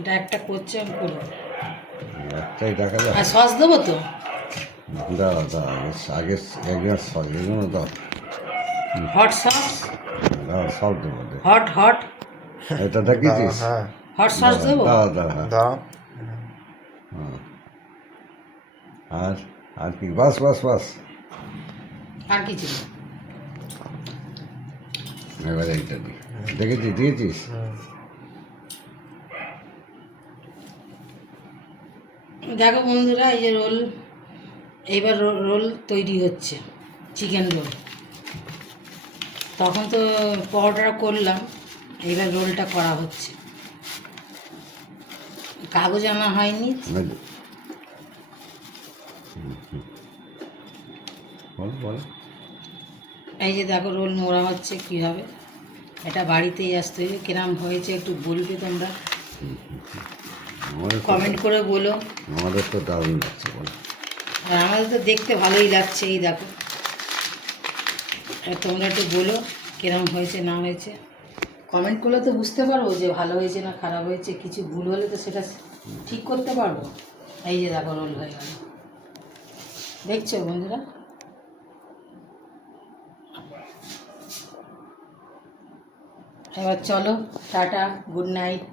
এটা একটা করছে আমি করবো। একটাই টাকা যায়। আর সস দেবো তো? দাঁড়া দাঁড়া, আগে একজন সস এগুলো দাও। হট সস, দাঁড়া সব দেবো দে। হট হট এটা দেখিয়েছিস? হ্যাঁ হট সস দেবো? দাঁড়া দাঁড়া। দাও। হ্যাঁ। আর আর কি? বাস বাস বাস। আর কি ছিল? এবারে এইটা দি। দেখেছিস? দিয়েছিস? দেখো বন্ধুরা, এই যে রোল, এইবার রোল তৈরি হচ্ছে, চিকেন রোল। তখন তো পরোটা করলাম, এইবার রোলটা করা হচ্ছে। কাগজ আনা হয়নি। বল বল। এই যে দেখো রোল মোড়া হচ্ছে কীভাবে। এটা বাড়িতেই আসতে হবে। কিরম হয়েছে একটু বলবে তোমরা, কমেন্ট করে বলো। আমাদের তো দারুণ লাগছে বল। আর আমাদের তো দেখতে ভালোই লাগছে। এই দেখো, আর তোমরা একটু বলো কিরম হয়েছে না হয়েছে। কমেন্ট করলে তো বুঝতে পারবো যে ভালো হয়েছে না খারাপ হয়েছে। কিছু ভুল হলে তো সেটা ঠিক করতে পারবো। এই যে দেখো রোল হয়ে গেল, দেখছো বন্ধুরা। এবার চলো, টাটা, গুড নাইট।